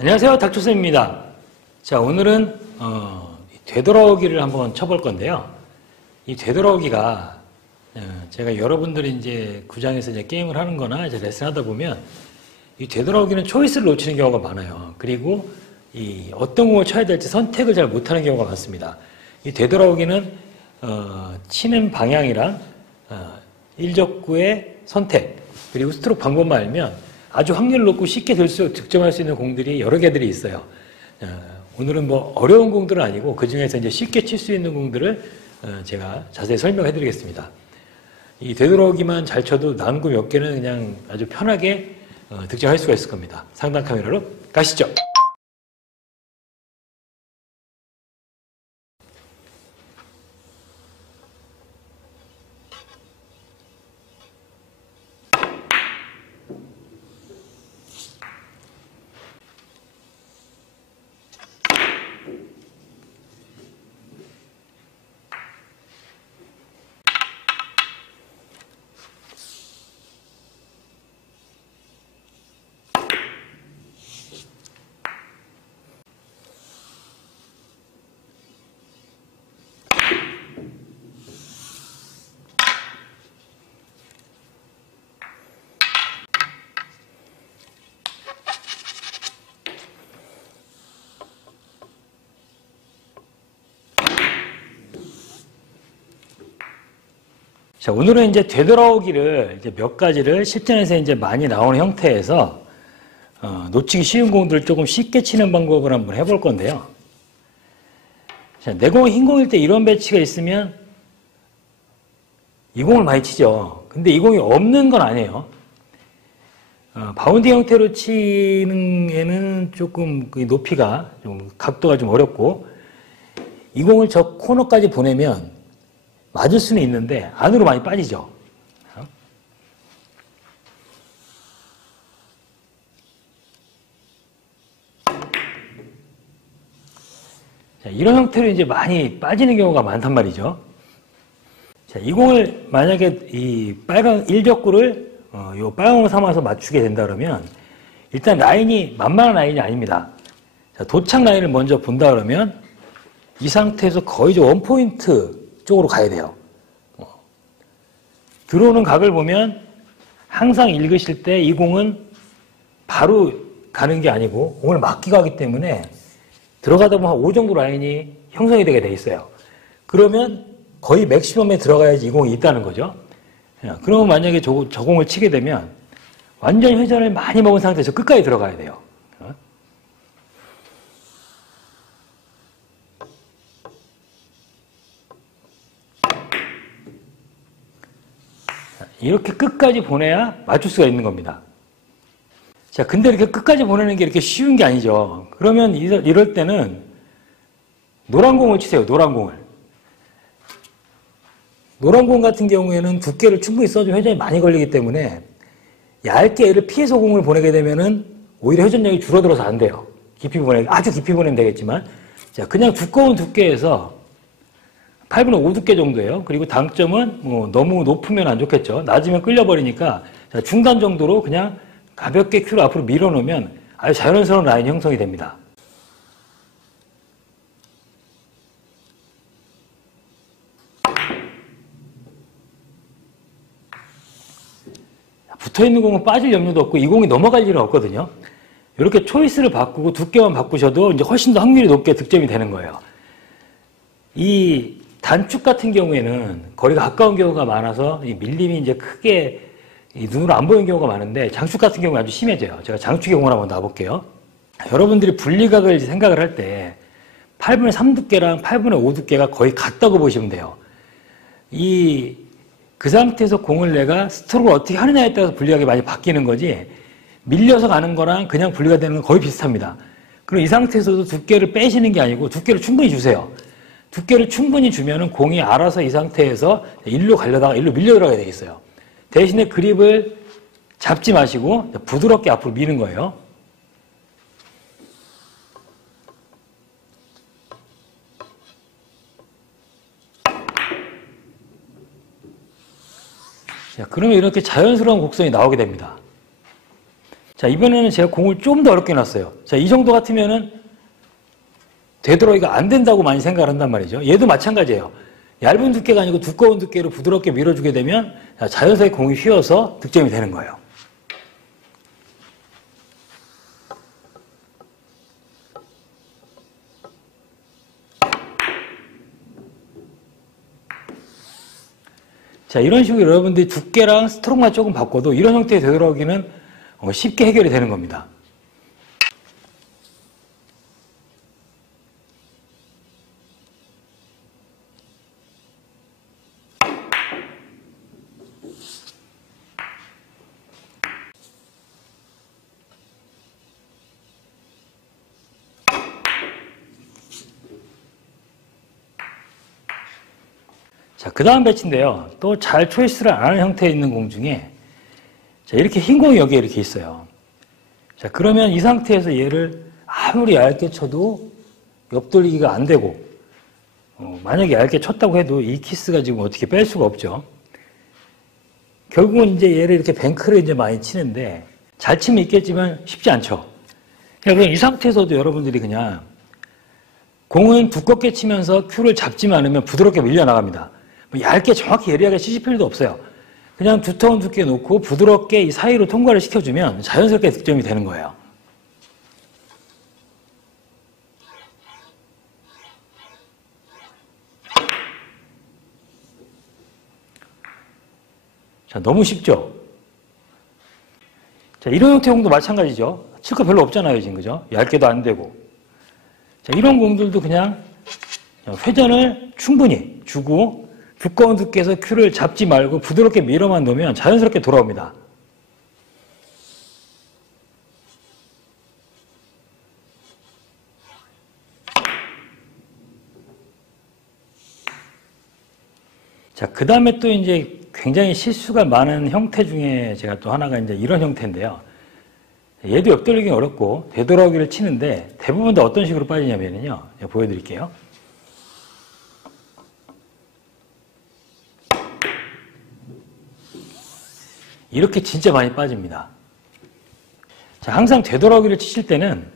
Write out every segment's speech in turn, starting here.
안녕하세요, 닥터쌤입니다. 자, 오늘은 되돌아오기를 한번 쳐볼 건데요. 이 되돌아오기가 제가 여러분들이 이제 구장에서 이제 게임을 하는 거나 이제 레슨 하다 보면 이 되돌아오기는 초이스를 놓치는 경우가 많아요. 그리고 이 어떤 공을 쳐야 될지 선택을 잘 못하는 경우가 많습니다. 이 되돌아오기는 치는 방향이랑 일적구의 선택 그리고 스트로크 방법만 알면 아주 확률을 높고 쉽게 득점할 수 있는 공들이 여러 개들이 있어요. 오늘은 뭐 어려운 공들은 아니고 그 중에서 이제 쉽게 칠 수 있는 공들을 제가 자세히 설명해 드리겠습니다. 이 되돌아오기만 잘 쳐도 남은 몇 개는 그냥 아주 편하게 득점할 수가 있을 겁니다. 상단 카메라로 가시죠. 자, 오늘은 이제 되돌아오기를 이제 몇 가지를 실전에서 이제 많이 나오는 형태에서 놓치기 쉬운 공들을 조금 쉽게 치는 방법을 한번 해볼 건데요. 자, 내 공이 흰 공일 때 이런 배치가 있으면 이 공을 많이 치죠. 근데 이 공이 없는 건 아니에요. 바운드 형태로 치는 에는 조금 높이가 좀 각도가 좀 어렵고 이 공을 저 코너까지 보내면 맞을 수는 있는데 안으로 많이 빠지죠. 자, 이런 형태로 이제 많이 빠지는 경우가 많단 말이죠. 자, 이 공을 만약에 이 빨간 일적구를 요 빨간 공을 삼아서 맞추게 된다 그러면 일단 라인이 만만한 라인이 아닙니다. 자, 도착 라인을 먼저 본다 그러면 이 상태에서 거의 좀 원포인트 쪽으로 가야 돼요. 들어오는 각을 보면 항상 읽으실 때 이 공은 바로 가는 게 아니고 공을 막기 가기 때문에 들어가다 보면 한 5 정도 라인이 형성이 되게 돼 있어요. 그러면 거의 맥시멈에 들어가야지 이 공이 있다는 거죠. 그러면 만약에 저 공을 치게 되면 완전 회전을 많이 먹은 상태에서 끝까지 들어가야 돼요. 이렇게 끝까지 보내야 맞출 수가 있는 겁니다. 자, 근데 이렇게 끝까지 보내는 게 이렇게 쉬운 게 아니죠. 그러면 이럴 때는 노란 공을 치세요. 노란 공을. 노란 공 같은 경우에는 두께를 충분히 써주면 회전이 많이 걸리기 때문에 얇게 얘를 피해서 공을 보내게 되면은 오히려 회전력이 줄어들어서 안 돼요. 아주 깊이 보내면 되겠지만. 자, 그냥 두꺼운 두께에서 8분의 5 두께 정도예요. 그리고 당점은 뭐 너무 높으면 안 좋겠죠. 낮으면 끌려버리니까 중간 정도로 그냥 가볍게 큐를 앞으로 밀어놓으면 아주 자연스러운 라인이 형성이 됩니다. 붙어있는 공은 빠질 염려도 없고 이 공이 넘어갈 일은 없거든요. 이렇게 초이스를 바꾸고 두께만 바꾸셔도 이제 훨씬 더 확률이 높게 득점이 되는 거예요. 이 단축 같은 경우에는 거리가 가까운 경우가 많아서 이 밀림이 이제 크게 눈으로 안 보이는 경우가 많은데 장축 같은 경우는 아주 심해져요. 제가 장축의 공을 한번 놔볼게요. 여러분들이 분리각을 생각을 할 때 8분의 3 두께랑 8분의 5 두께가 거의 같다고 보시면 돼요. 그 상태에서 공을 내가 스트로크를 어떻게 하느냐에 따라서 분리각이 많이 바뀌는 거지 밀려서 가는 거랑 그냥 분리가 되는 건 거의 비슷합니다. 그럼 이 상태에서도 두께를 빼시는 게 아니고 두께를 충분히 주세요. 두께를 충분히 주면은 공이 알아서 이 상태에서 일로 가려다가 일로 밀려 들어가게 돼 있어요. 대신에 그립을 잡지 마시고 부드럽게 앞으로 미는 거예요. 자, 그러면 이렇게 자연스러운 곡선이 나오게 됩니다. 자, 이번에는 제가 공을 좀 더 어렵게 놨어요. 자, 이 정도 같으면은 되도록이가 안 된다고 많이 생각을 한단 말이죠. 얘도 마찬가지예요. 얇은 두께가 아니고 두꺼운 두께로 부드럽게 밀어주게 되면 자연스럽게 공이 휘어서 득점이 되는 거예요. 자, 이런 식으로 여러분들이 두께랑 스트로크만 조금 바꿔도 이런 형태의 되돌아오기는 쉽게 해결이 되는 겁니다. 자, 그 다음 배치인데요. 또 잘 초이스를 안 하는 형태에 있는 공 중에 자, 이렇게 흰 공이 여기에 이렇게 있어요. 자, 그러면 이 상태에서 얘를 아무리 얇게 쳐도 옆돌리기가 안 되고 만약에 얇게 쳤다고 해도 이 키스가 지금 어떻게 뺄 수가 없죠. 결국은 이제 얘를 이렇게 뱅크를 이제 많이 치는데 잘 치면 있겠지만 쉽지 않죠. 그냥 이 상태에서도 여러분들이 그냥 공은 두껍게 치면서 큐를 잡지만 않으면 부드럽게 밀려나갑니다. 얇게 정확히 예리하게 치실 필요도 없어요. 그냥 두터운 두께 놓고 부드럽게 이 사이로 통과를 시켜주면 자연스럽게 득점이 되는 거예요. 자, 너무 쉽죠? 자, 이런 형태의 공도 마찬가지죠. 칠 거 별로 없잖아요, 지금, 그죠? 얇게도 안 되고. 자, 이런 공들도 그냥 회전을 충분히 주고 두꺼운 두께에서 큐를 잡지 말고 부드럽게 밀어만 놓으면 자연스럽게 돌아옵니다. 자, 그 다음에 또 이제 굉장히 실수가 많은 형태 중에 제가 또 하나가 이제 이런 형태인데요. 얘도 옆돌리기 어렵고 되돌아오기를 치는데 대부분 다 어떤 식으로 빠지냐면요. 보여드릴게요. 이렇게 진짜 많이 빠집니다. 자, 항상 되돌아오기를 치실 때는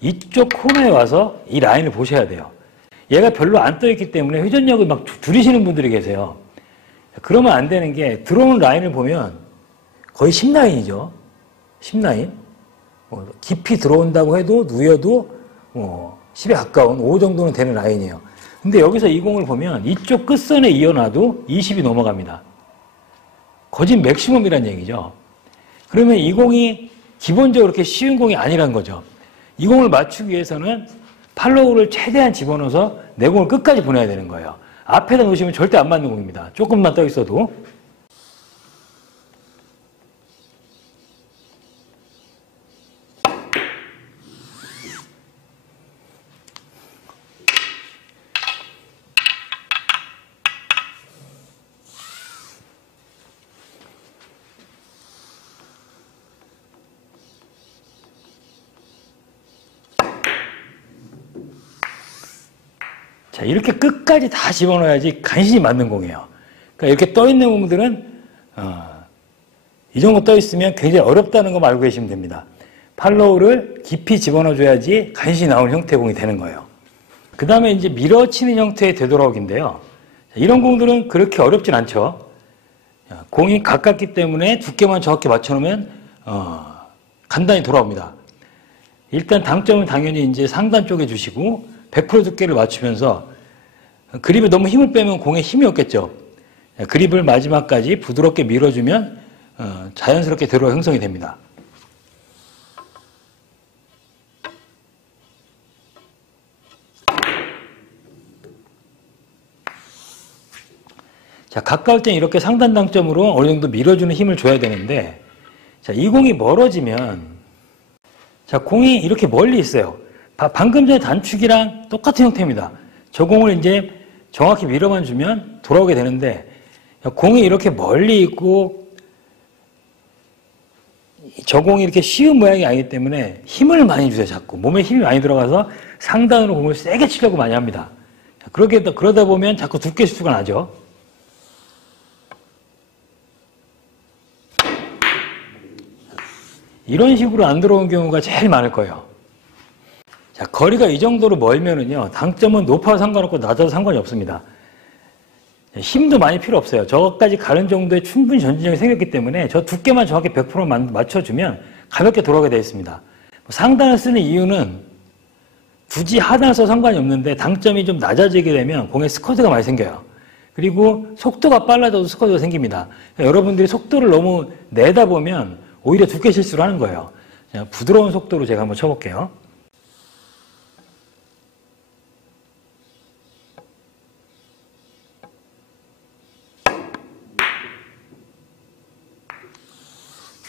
이쪽 코너에 와서 이 라인을 보셔야 돼요. 얘가 별로 안 떠있기 때문에 회전력을 막 줄이시는 분들이 계세요. 그러면 안 되는 게 들어오는 라인을 보면 거의 10라인이죠. 10라인. 깊이 들어온다고 해도 누여도 10에 가까운 5 정도는 되는 라인이에요. 근데 여기서 이 공을 보면 이쪽 끝선에 이어놔도 20이 넘어갑니다. 거진 맥시멈이라는 얘기죠. 그러면 이 공이 기본적으로 그렇게 쉬운 공이 아니라는 거죠. 이 공을 맞추기 위해서는 팔로우를 최대한 집어넣어서 내 공을 끝까지 보내야 되는 거예요. 앞에다 놓으시면 절대 안 맞는 공입니다. 조금만 떠 있어도. 자, 이렇게 끝까지 다 집어넣어야지 간신히 맞는 공이에요. 그러니까 이렇게 떠있는 공들은 이 정도 떠있으면 굉장히 어렵다는 거 알고 계시면 됩니다. 팔로우를 깊이 집어넣어줘야지 간신히 나오는 형태의 공이 되는 거예요. 그 다음에 이제 밀어치는 형태의 되돌아오기인데요. 이런 공들은 그렇게 어렵진 않죠. 공이 가깝기 때문에 두께만 정확히 맞춰놓으면 간단히 돌아옵니다. 일단 당점은 당연히 이제 상단 쪽에 주시고 100% 두께를 맞추면서 그립에 너무 힘을 빼면 공에 힘이 없겠죠. 그립을 마지막까지 부드럽게 밀어주면 자연스럽게 되돌아 형성이 됩니다. 자, 가까울 땐 이렇게 상단 당점으로 어느 정도 밀어주는 힘을 줘야 되는데, 자, 이 공이 멀어지면, 자, 공이 이렇게 멀리 있어요. 방금 전에 단축이랑 똑같은 형태입니다. 저 공을 이제 정확히 밀어만 주면 돌아오게 되는데, 공이 이렇게 멀리 있고, 저 공이 이렇게 쉬운 모양이 아니기 때문에 힘을 많이 주세요, 자꾸. 몸에 힘이 많이 들어가서 상단으로 공을 세게 치려고 많이 합니다. 그러다 보면 자꾸 두께 실수가 나죠. 이런 식으로 안 들어온 경우가 제일 많을 거예요. 자, 거리가 이 정도로 멀면은요, 당점은 높아도 상관없고 낮아도 상관이 없습니다. 힘도 많이 필요 없어요. 저까지 가는 정도의 충분히 전진력이 생겼기 때문에 저 두께만 정확히 100% 맞춰주면 가볍게 돌아가게 되어 있습니다. 상단을 쓰는 이유는 굳이 하단을 써도 상관이 없는데 당점이 좀 낮아지게 되면 공에 스커드가 많이 생겨요. 그리고 속도가 빨라져도 스커드가 생깁니다. 그러니까 여러분들이 속도를 너무 내다 보면 오히려 두께 실수를 하는 거예요. 부드러운 속도로 제가 한번 쳐볼게요.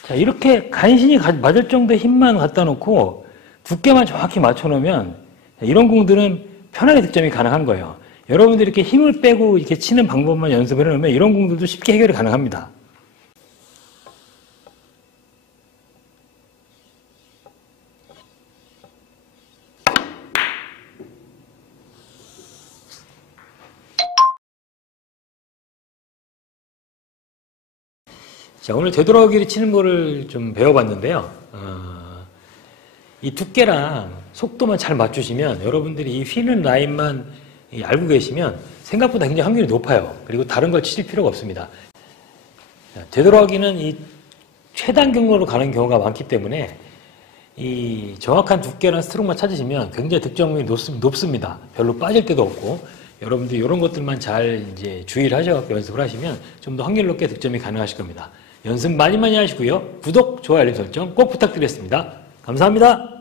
자, 이렇게 간신히 맞을 정도의 힘만 갖다 놓고 두께만 정확히 맞춰 놓으면 이런 공들은 편하게 득점이 가능한 거예요. 여러분들이 이렇게 힘을 빼고 이렇게 치는 방법만 연습을 해 놓으면 이런 공들도 쉽게 해결이 가능합니다. 자, 오늘 되돌아오기를 치는 거를 좀 배워봤는데요. 이 두께랑 속도만 잘 맞추시면 여러분들이 이 휘는 라인만 알고 계시면 생각보다 굉장히 확률이 높아요. 그리고 다른 걸 치실 필요가 없습니다. 자, 되돌아오기는 이 최단 경로로 가는 경우가 많기 때문에 이 정확한 두께랑 스트로크만 찾으시면 굉장히 득점이 높습니다. 별로 빠질 때도 없고 여러분들이 이런 것들만 잘 이제 주의를 하셔서 연습을 하시면 좀 더 확률 높게 득점이 가능하실 겁니다. 연습 많이 하시고요. 구독, 좋아요, 알림 설정 꼭 부탁드리겠습니다. 감사합니다.